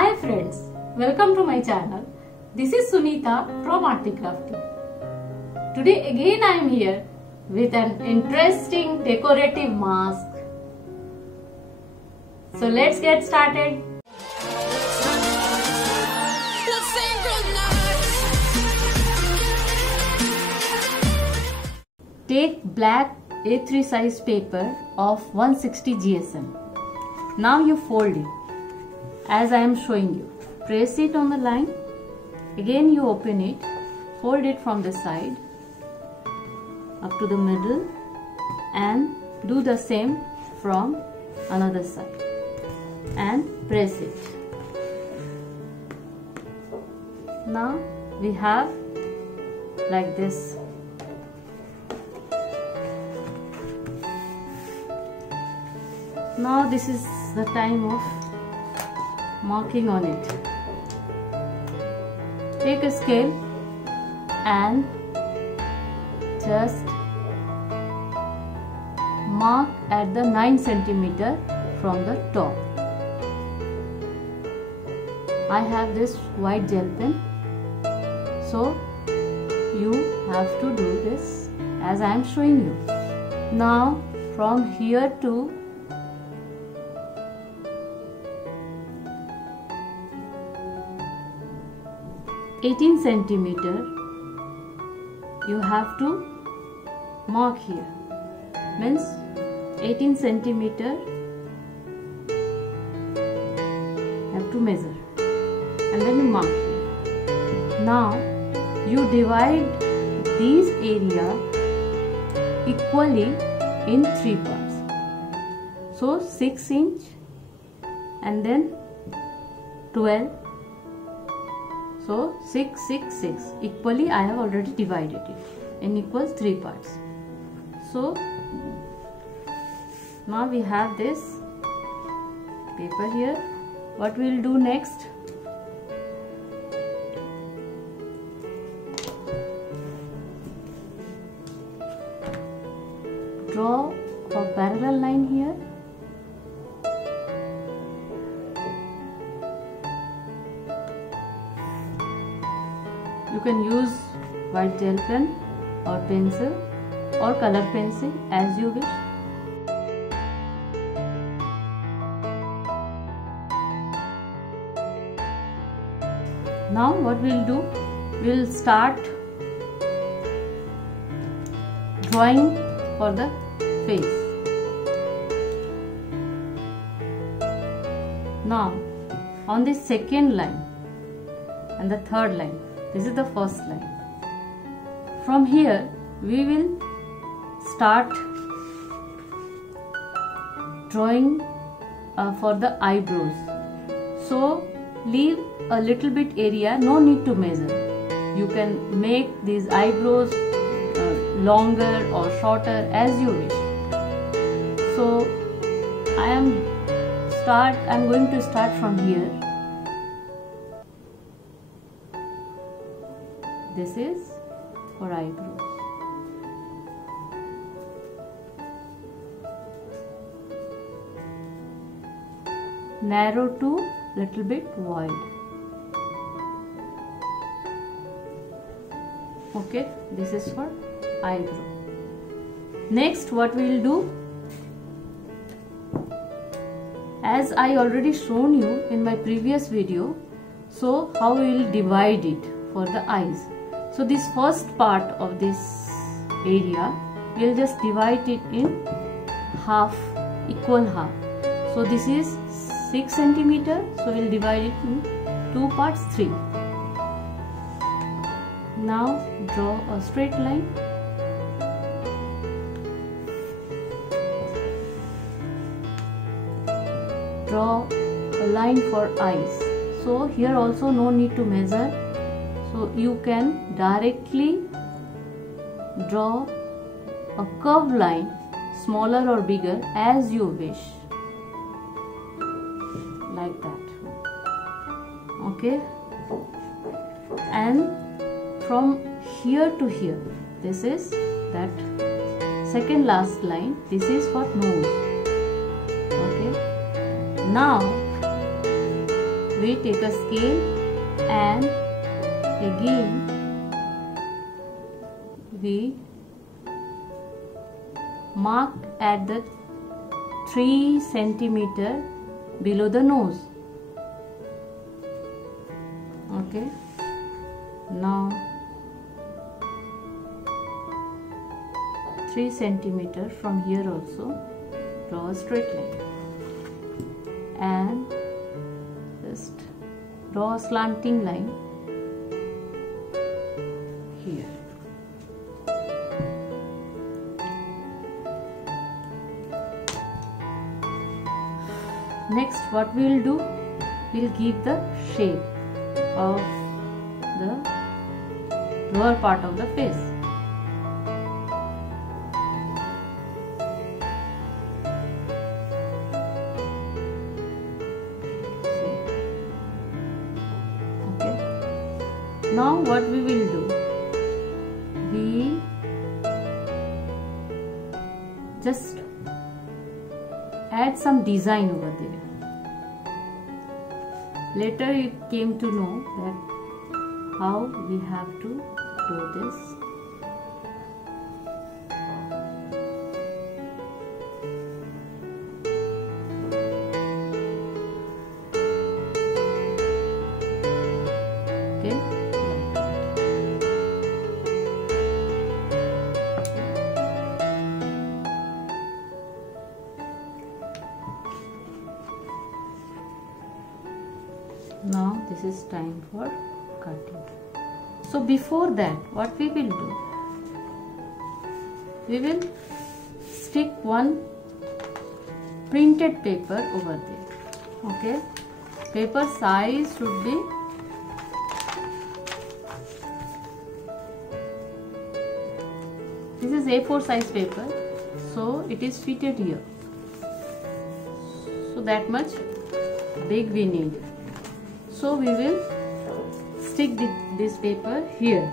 Hi friends, welcome to my channel. This is Sunita from Arti Crafting. Today again I am here with an interesting decorative mask. So let's get started. Take black A3 size paper of 160 GSM. Now you fold it as I am showing you. Press it on the line. Again you open it. Fold it from the side up to the middle and do the same from another side and press it. Now we have like this. Now this is the time of marking on it. Take a scale and just mark at the 9 cm from the top. I have this white gel pen, so you have to do this as I am showing you. Now from here to 18 cm you have to mark here, means 18 cm have to measure and then you mark here. Now you divide these area equally in 3 parts. So 6 inch and then 12. So 6, 6, 6 equally I have already divided it in equals 3 parts. So now we have this paper here. What we will do next? Draw a parallel line here. You can use white gel pen or pencil or color pencil as you wish. Now what we will do, we will start drawing for the face. Now on the second line and the third line, this is the first line. From here we will start drawing for the eyebrows. So leave a little bit area, no need to measure. You can make these eyebrows longer or shorter as you wish. So I am going to start from here. This is for eyebrows. Narrow to little bit wide. Okay, this is for eyebrow. Next what we will do, as I already shown you in my previous video, so how we will divide it for the eyes. So this first part of this area, we will just divide it in half, equal half. So this is 6 cm, so we will divide it in 2 parts, 3. Now draw a straight line. Draw a line for eyes. So here also no need to measure. So you can directly draw a curved line, smaller or bigger as you wish, like that. Okay, and from here to here, this is that second last line. This is for nose. Okay, now we take a scale and again we mark at the 3 centimeter below the nose. Okay, now 3 centimeter from here also draw a straight line and just draw a slanting line here. Next, what we will do, we will give the shape of the lower part of the face. Okay. Now what we will do, we just add some design over there. Later it came to know that how we have to do this. Okay. Now this is time for cutting. So before that, what we will do, we will stick one printed paper over there. Okay, paper size should be this is A4 size paper, so it is fitted here. So that much big we need. So we will stick this paper here.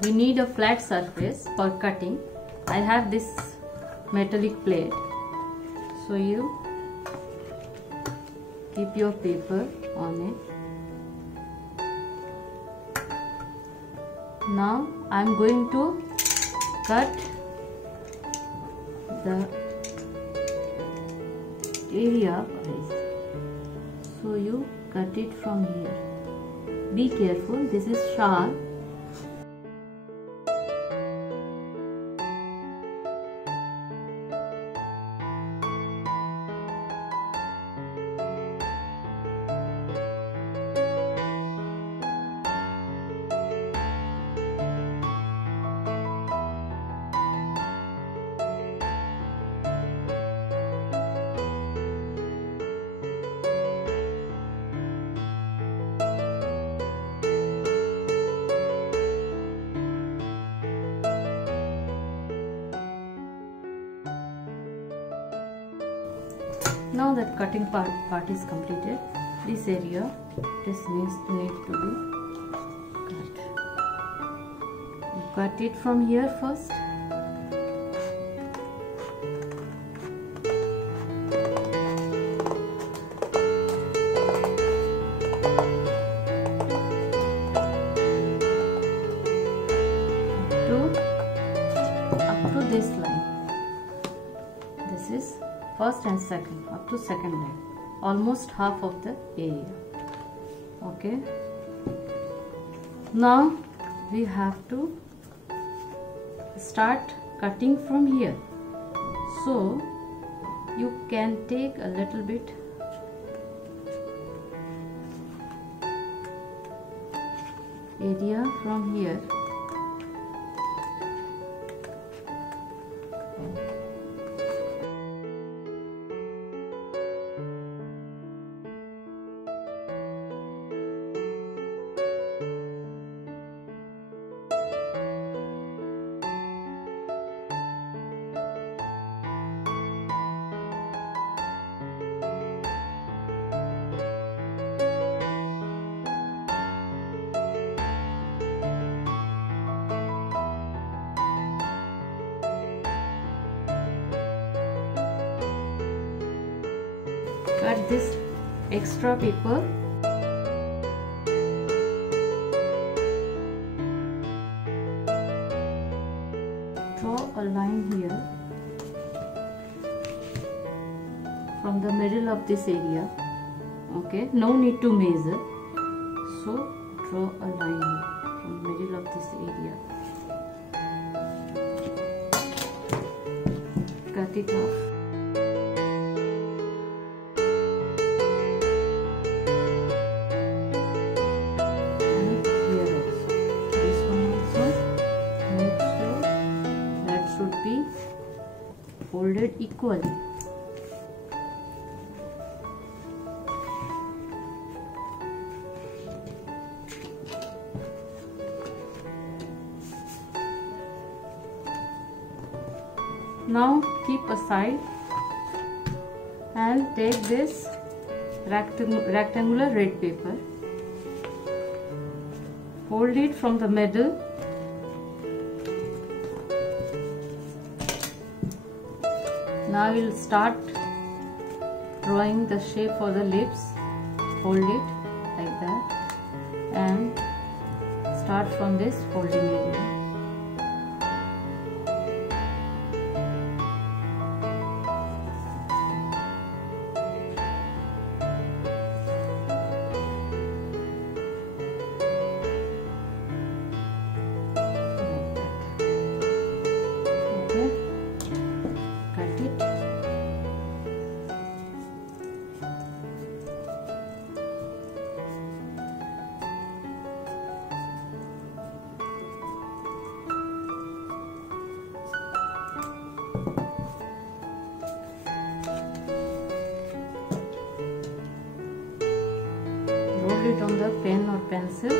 We need a flat surface for cutting. I have this metallic plate. So you keep your paper on it. Now I am going to cut the area. So you cut it from here. Be careful, this is sharp. Now that cutting part is completed, this area needs to be cut. You cut it from here first. Up to this line. This is first and second, up to second line, almost half of the area. Okay, now we have to start cutting from here. So you can take a little bit area from here. Cut this extra paper. Draw a line here from the middle of this area. Okay, no need to measure. So draw a line here from the middle of this area. Cut it off. Folded equally. Now keep aside and take this rectangular red paper, fold it from the middle. Now we'll start drawing the shape for the lips. Fold it like that and start from this folding area. It on the pen or pencil.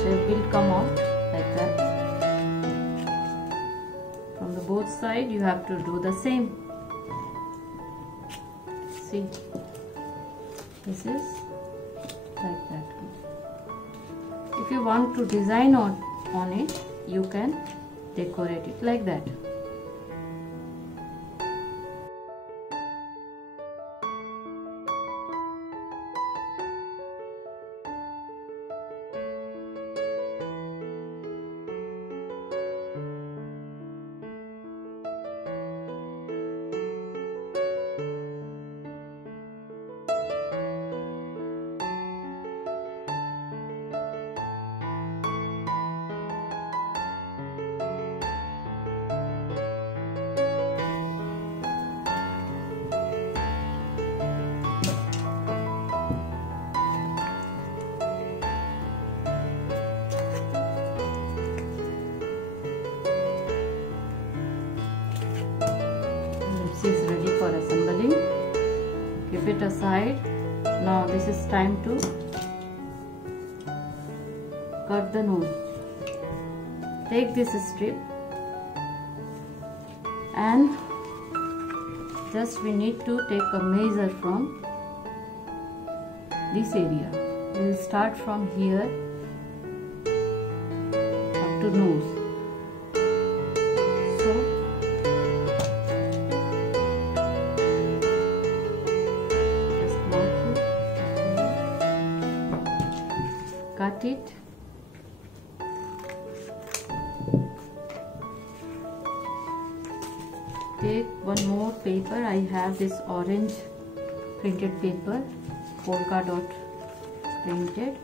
Shape will come out like that. From the both side you have to do the same. See, this is like that. If you want to design on it, you can decorate it like that. Is ready for assembling. Keep it aside. Now this is time to cut the nose. Take this strip and just we need to take a measure from this area. We will start from here up to nose. Cut it. Take one more paper, I have this orange printed paper, polka dot printed.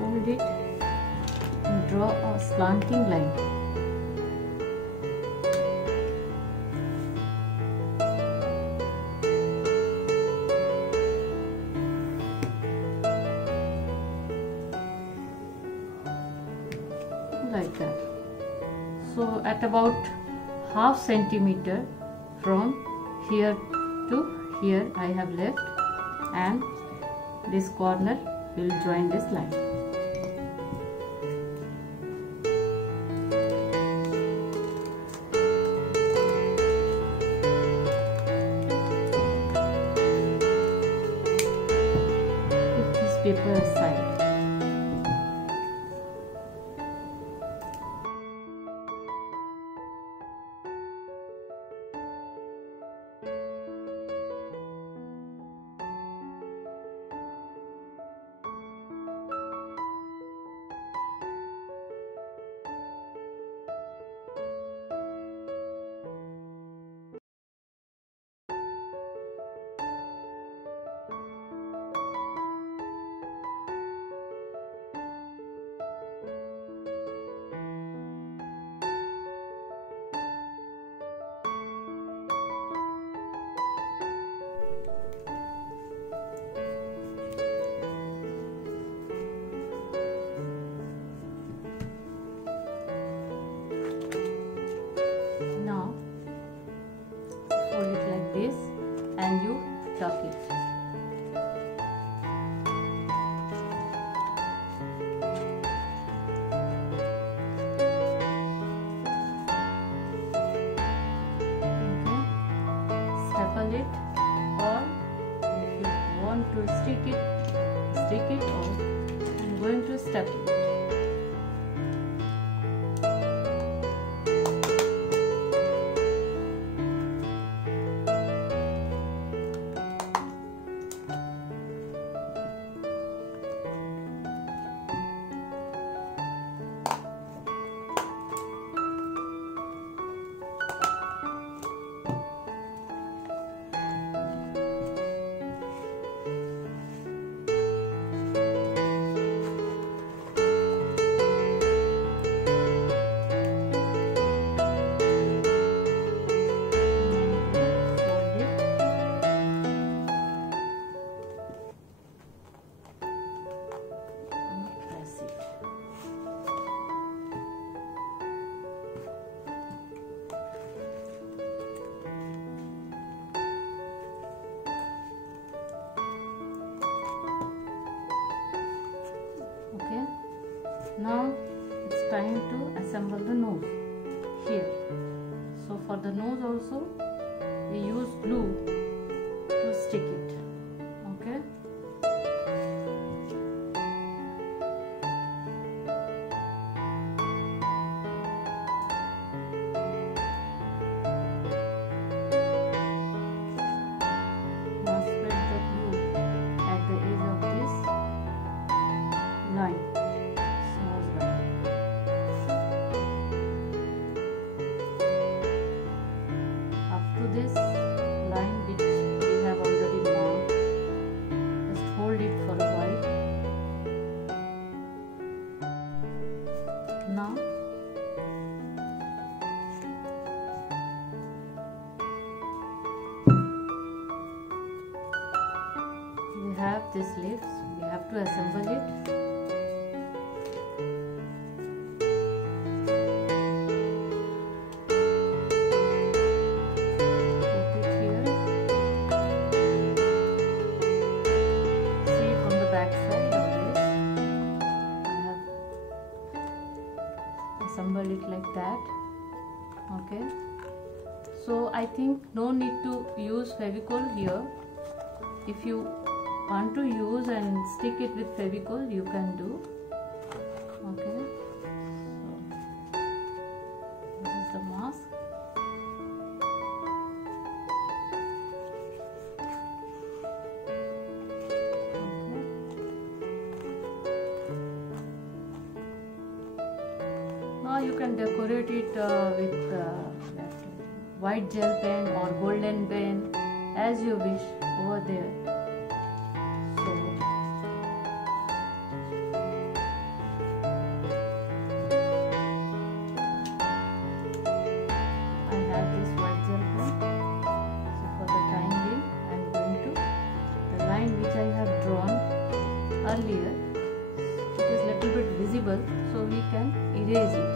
Fold it and draw a slanting line. Like that. So at about half centimeter from here to here I have left, and this corner will join this line. Put this paper aside. And you tuck it. Okay. Staple it, or if you want to stick it, or I'm going to staple it. Now it's time to assemble the nose here. So for the nose also we use glue to stick it. Okay. Now spread the glue at the edge of this line. This line which we have already marked, just hold it for a while. Now we have this lips, we have to assemble it. Assemble it like that. Okay, so I think no need to use Fevicol here. If you want to use and stick it with Fevicol, you can do. Okay, so this is the mask. Now you can decorate it with white gel pen or golden pen as you wish over there. So I have this white gel pen. So for the time being I am going to the line which I have drawn earlier. It is little bit visible, so we can erase it.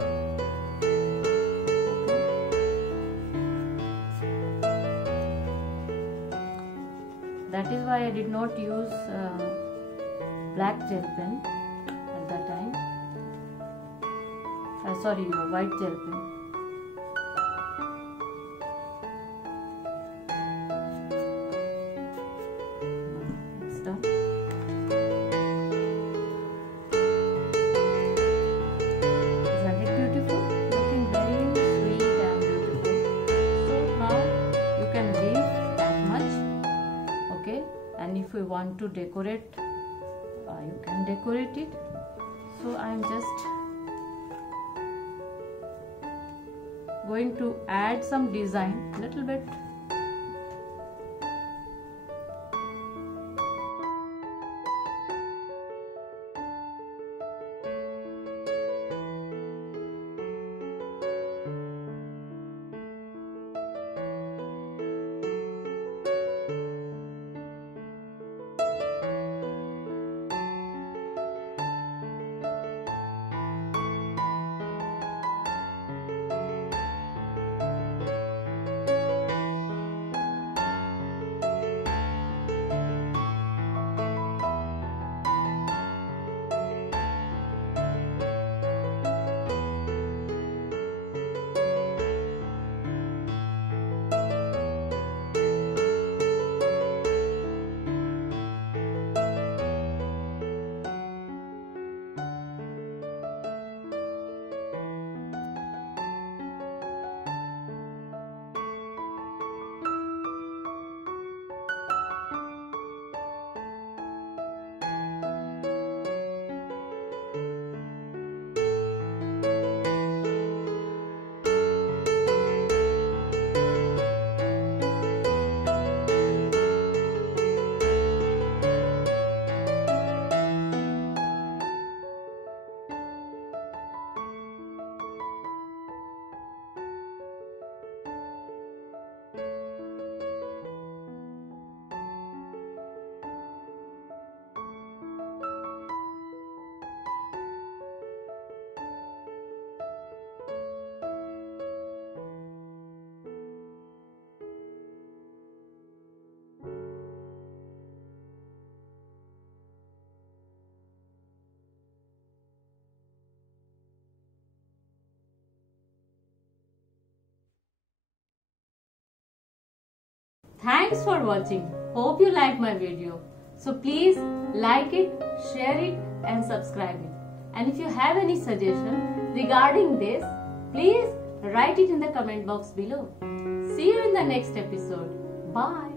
That is why I did not use black gel pen at that time. Sorry, white gel pen. It's done. Isn't it beautiful? Looking very sweet and beautiful. So now you can leave that much. Okay, and if you want to decorate, you can decorate it. So I am just going to add some design little bit. Thanks for watching. Hope you like my video. So please like it, share it and subscribe it. And if you have any suggestion regarding this, please write it in the comment box below. See you in the next episode. Bye.